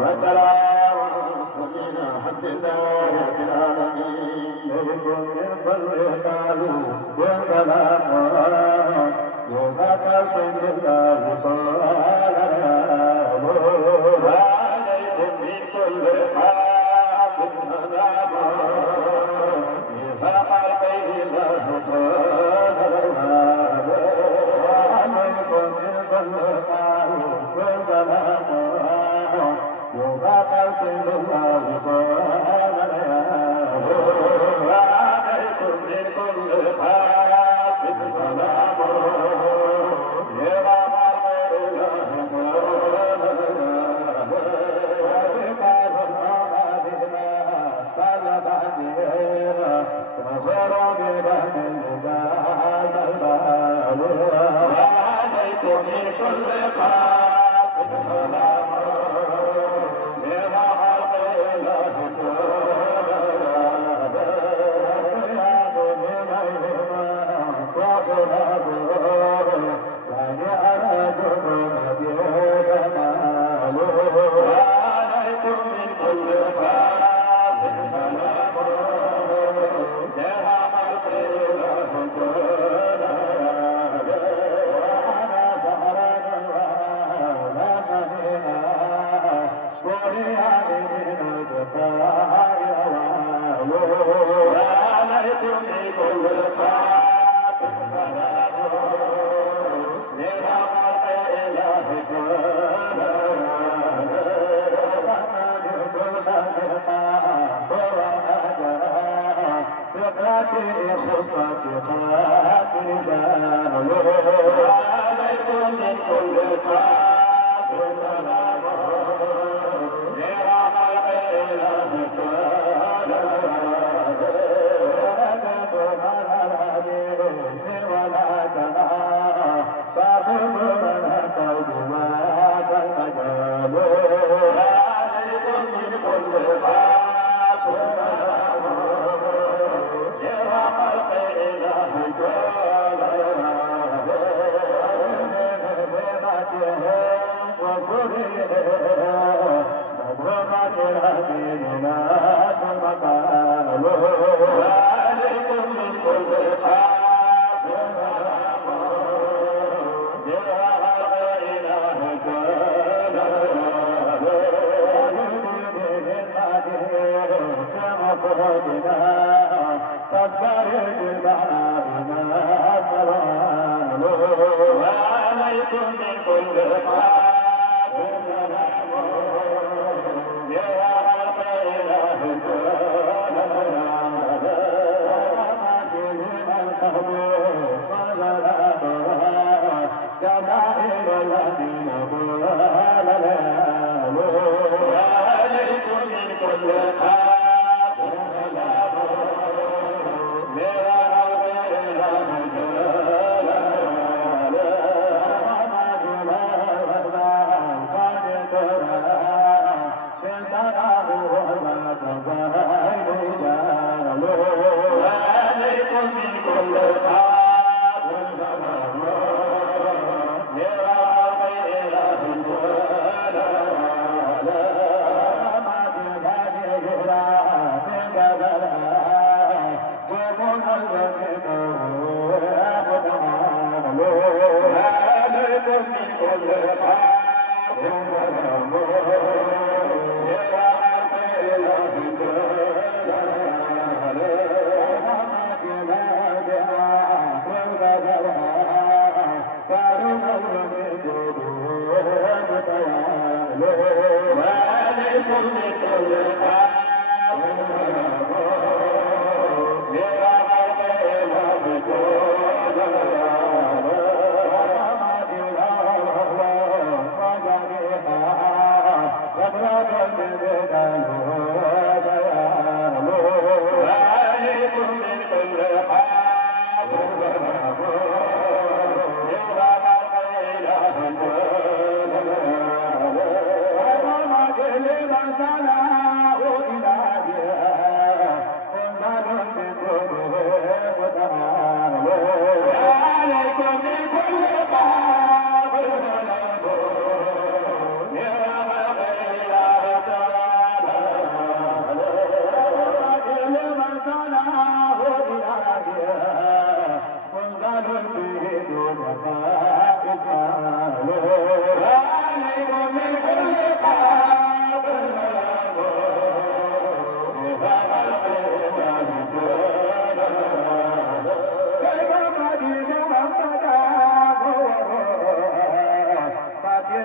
وسلام على المرسلين الحمد لله رب العالمين لكم من كل قالوا وسلام يوم تلقين الله وعليكم من كل حال سلام فقال به الله وعليكم من كل حال وسلام يوم تلقين الله وعليكم من كل حال سلام وعليكم من كل خلق سلام لما خلق الله وعليكم من كل خلق سلام لما خلق وعليكم من كل خلق سلام لما خلق الله وعليكم من كل خلق سلام لما خلق الله وعليكم من كل خلق سلام لما خلق الله وعليكم من كل خلق سلام لما خلق وعليكم من كل خلق سلام يا خلق إله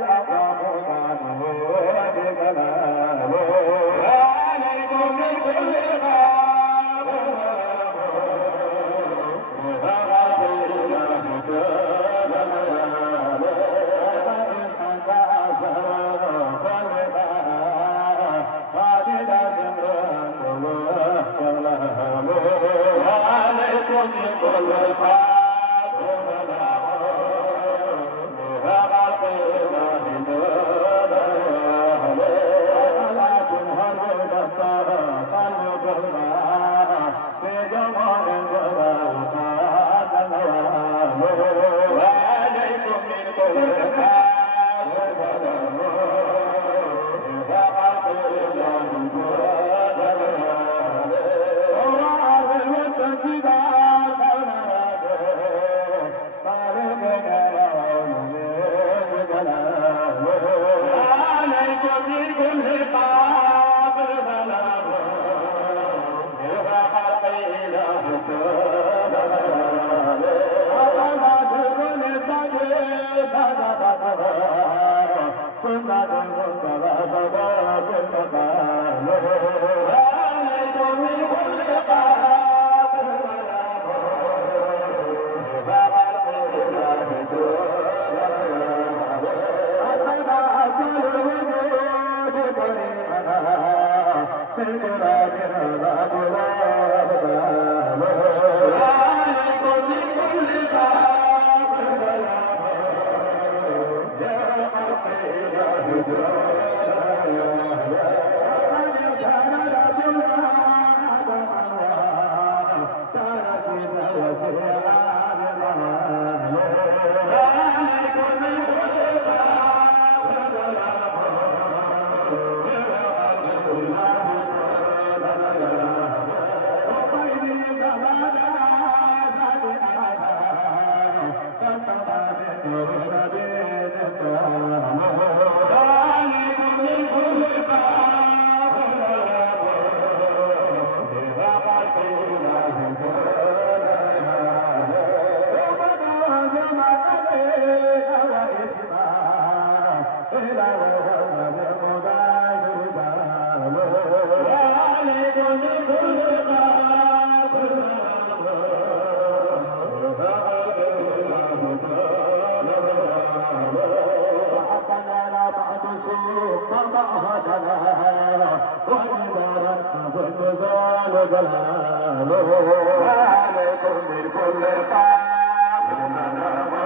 عليكم بالكل